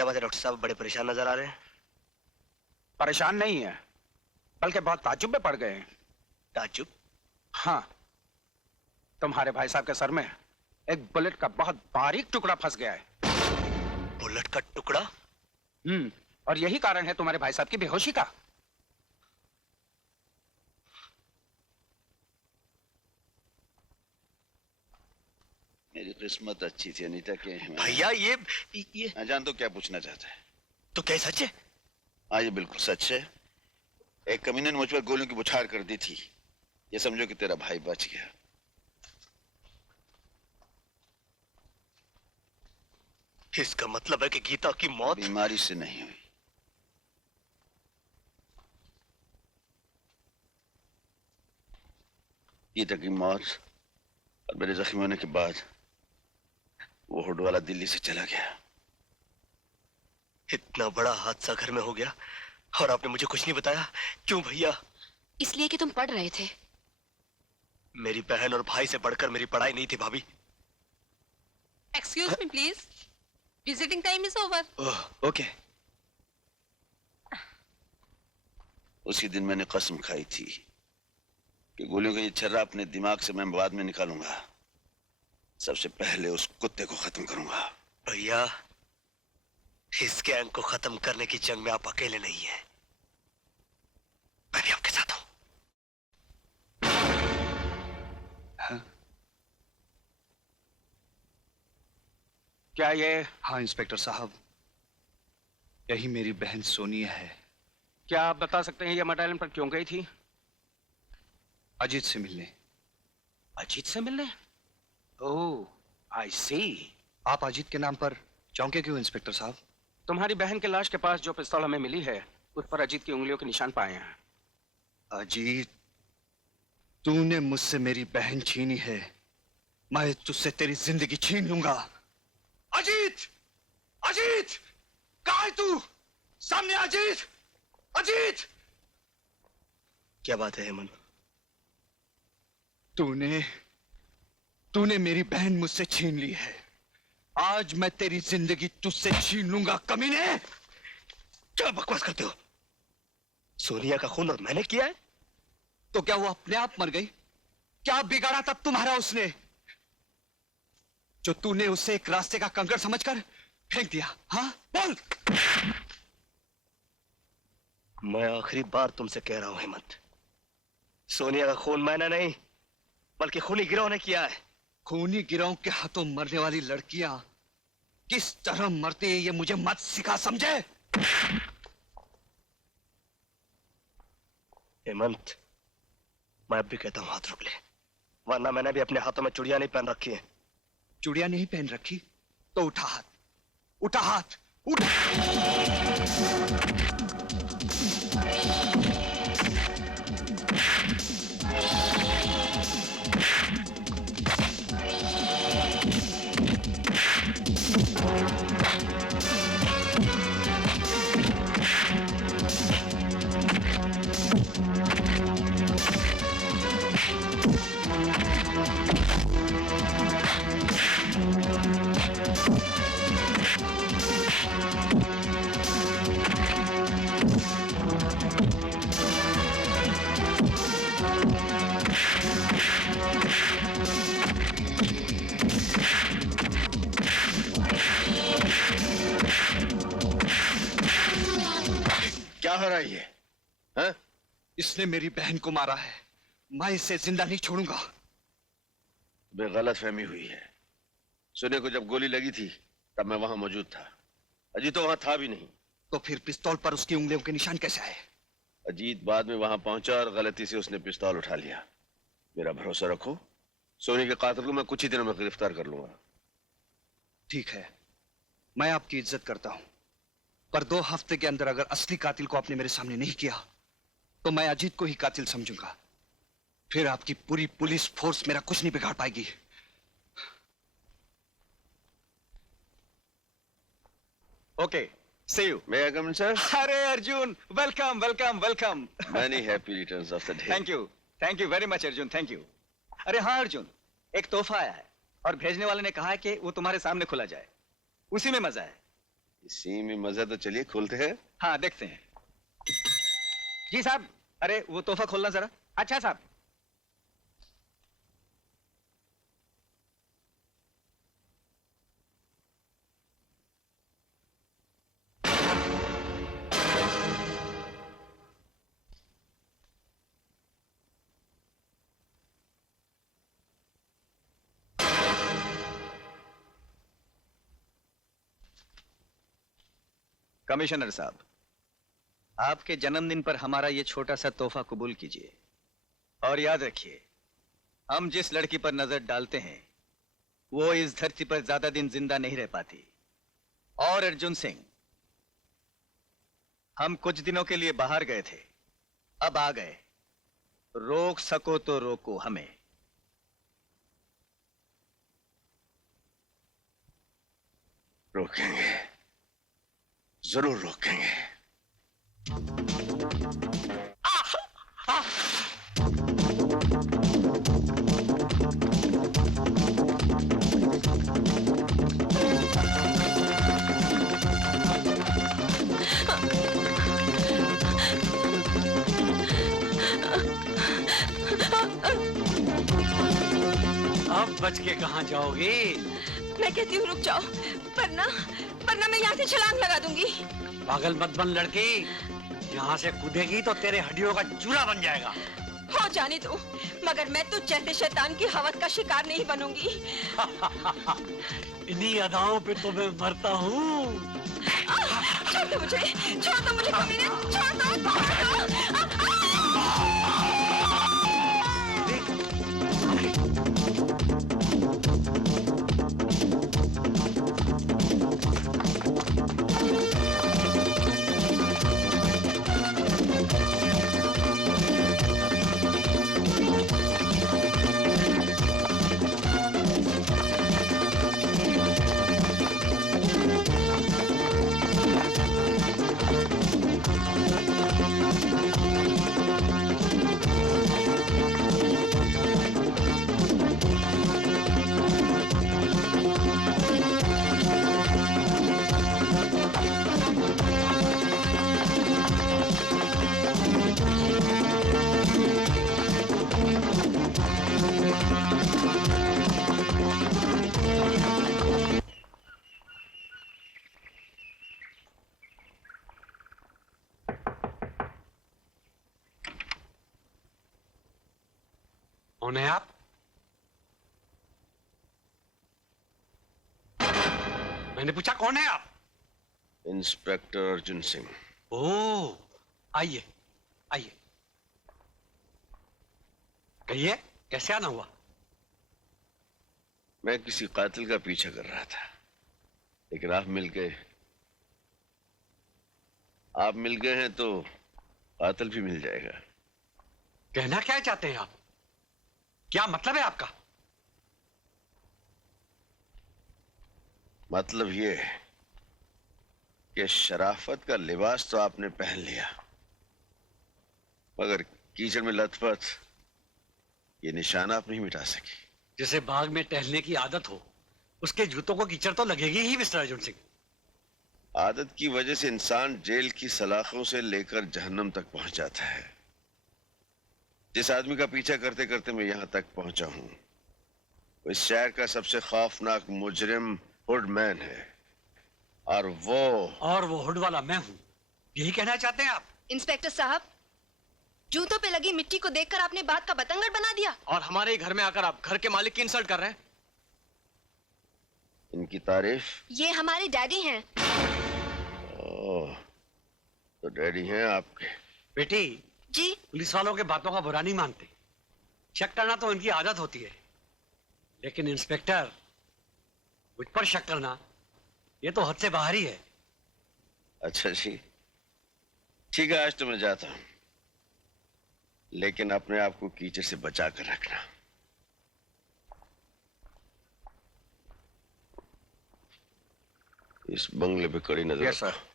क्या बात है डॉक्टर साहब, बड़े परेशान नजर आ रहे हैं। परेशान नहीं है, बल्कि बहुत ताज्जुब में पड़ गए हैं। ताज्जुब? हाँ, तुम्हारे भाई साहब के सर में एक बुलेट का बहुत बारीक टुकड़ा फंस गया है। बुलेट का टुकड़ा? और यही कारण है तुम्हारे भाई साहब की बेहोशी का। मेरी किस्मत अच्छी थी अनीता के। भैया ये जान तो क्या पूछना चाहता है? तो क्या सच है? हाँ, ये बिल्कुल सच है। एक कमीने ने मुझ पर गोलियों की बौछार कर दी थी। ये समझो कि तेरा भाई बच गया। इसका मतलब है कि गीता की मौत बीमारी से नहीं हुई। गीता की मौत और मेरे जख्मी होने के बाद वो हुड वाला दिल्ली से चला गया। इतना बड़ा हादसा घर में हो गया और आपने मुझे कुछ नहीं बताया। क्यों भैया? इसलिए कि तुम पढ़ रहे थे। मेरी बहन और भाई से बढ़कर मेरी पढ़ाई नहीं थी भाभी। Excuse me, please. Visiting time is over. Okay. उसी दिन मैंने कसम खाई थी कि गोलियों का ये छर्रा अपने दिमाग से मैं बाद में निकालूंगा। सबसे पहले उस कुत्ते को खत्म करूंगा। भैया, इस गैंग को खत्म करने की जंग में आप अकेले नहीं हैं। मैं भी आपके साथ हूं। क्या ये? हाँ इंस्पेक्टर साहब, यही मेरी बहन सोनिया है। क्या आप बता सकते हैं ये मटाइलन पर क्यों गई थी? अजीत से मिलने। अजीत से मिलने? ओह, आई सी। आप अजीत के नाम पर चौंके क्यों इंस्पेक्टर साहब? तुम्हारी बहन के लाश के पास जो पिस्तौल हमें मिली है उस पर अजीत की उंगलियों के निशान पाए हैं। अजीत, तूने मुझसे मेरी बहन छीनी है, मैं तुझसे तेरी जिंदगी छीन लूंगा। अजीत! अजीत! कहाँ है तू? सामने अजीत! अजीत! क्या बात है हेमंत? तूने मेरी बहन मुझसे छीन ली है। आज मैं तेरी जिंदगी तुझसे छीन लूंगा कमीने। क्या बकवास करते हो? सोनिया का खून और मैंने किया है? तो क्या वो अपने आप मर गई? क्या बिगाड़ा तब तुम्हारा उसने, जो तूने उसे एक रास्ते का कंकड़ समझकर फेंक दिया? हाँ बोल। मैं आखिरी बार तुमसे कह रहा हूं हेमंत, सोनिया का खून मैंने नहीं बल्कि खूनी गिरोह ने किया है। खूनी गिरोह के हाथों मरने वाली लड़कियां किस तरह मरती है ये मुझे मत सिखा, समझे? हेमंत, मैं अब भी कहता हूं हाथ रोक ले, वरना मैंने भी अपने हाथों में चूड़ियां नहीं पहन रखी है। चूड़ियां नहीं पहन रखी तो उठा हाथ, उठा हाथ, उठा। क्या हो रहा है ये? हाँ? इसने मेरी बहन को मारा है, मैं इसे जिंदा नहीं छोड़ूंगा। गलत फहमी हुई है। सोनिया को जब गोली लगी थी तब मैं वहां मौजूद था। अजीत तो वहां था भी नहीं। तो फिर पिस्तौल पर उसकी उंगलियों के निशान कैसे आए? अजीत बाद में वहां पहुंचा और गलती से उसने पिस्तौल उठा लिया। मेरा भरोसा रखो, सोनी के कातिल को मैं कुछ ही दिनों में गिरफ्तार कर लूंगा। ठीक है, मैं आपकी इज्जत करता हूं, पर 2 हफ्ते के अंदर अगर असली कातिल को आपने मेरे सामने नहीं किया तो मैं अजीत को ही कातिल समझूंगा। फिर आपकी पूरी पुलिस फोर्स मेरा कुछ नहीं बिगाड़ पाएगी। Okay, see you. May I come in sir? अरे Arjun, welcome welcome welcome. Many happy returns of the day. Thank you very much Arjun, thank you. अरे हाँ अर्जुन, एक तोहफा आया है और भेजने वाले ने कहा है कि वो तुम्हारे सामने खुला जाए, उसी में मजा है। इसी में मजा, तो चलिए खोलते हैं। हाँ देखते हैं। जी साहब, अरे वो तोहफा खोलना जरा। अच्छा साहब। कमिश्नर साहब, आपके जन्मदिन पर हमारा ये छोटा सा तोहफा कबूल कीजिए और याद रखिए, हम जिस लड़की पर नजर डालते हैं वो इस धरती पर ज्यादा दिन जिंदा नहीं रह पाती। और अर्जुन सिंह, हम कुछ दिनों के लिए बाहर गए थे, अब आ गए, रोक सको तो रोको हमें। रोकेंगे, जरूर रोकेंगे। अब बच के कहाँ जाओगी? मैं कहती हूँ रुक जाओ, वरना वरना मैं यहाँ से छलांग लगा दूंगी। पागल मत बन लड़की, यहाँ से कूदेगी तो तेरे हड्डियों का चूरा बन जाएगा। हो जाने दो, मगर मैं तो जैसे शैतान की हवस का शिकार नहीं बनूंगी। इन्हीं अदाओं पे तो मैं मरता हूँ। छोड़ दो मुझे, कमीने, छोड़ दो। कौन है आप? मैंने पूछा कौन है आप? इंस्पेक्टर अर्जुन सिंह। ओह, आइए आइए। कहिए, कैसे आना हुआ? मैं किसी कातिल का पीछा कर रहा था, लेकिन आप मिल गए। आप मिल गए हैं तो कातिल भी मिल जाएगा। कहना क्या चाहते हैं आप? क्या मतलब है आपका? मतलब ये है कि शराफत का लिबास तो आपने पहन लिया, मगर कीचड़ में लथपथ ये निशान आप नहीं मिटा सकी। जिसे बाग में टहलने की आदत हो, उसके जूतों को कीचड़ तो लगेगी ही मिस्टर अर्जुन सिंह। आदत की वजह से इंसान जेल की सलाखों से लेकर जहन्नम तक पहुंच जाता है। जिस आदमी का पीछा करते करते मैं यहां तक पहुंचा हूं, वो इस शहर का सबसे खौफनाक मुजरिम हुडमैन है, और वो हुड वाला मैं हूं, यही कहना चाहते हैं आप? इंस्पेक्टर साहब, जूतों पे लगी मिट्टी को देखकर आपने बात का बतंगड़ बना दिया। और हमारे घर में आकर आप घर के मालिक की इंसल्ट कर रहे हैं। इनकी तारीफ। ये हमारे डैडी हैं। ओह, तो डैडी हैं आपके। बेटी जी। पुलिस वालों के बातों का बुरा नहीं मानते, शक करना तो इनकी आदत होती है, लेकिन इंस्पेक्टर मुझ पर शक करना ये तो हद से बाहर ही है। अच्छा जी, ठीक है, आज तो मैं जाता हूं, लेकिन अपने आप को कीचड़ से बचा कर रखना। इस बंगले पे कड़ी नजर यस सर।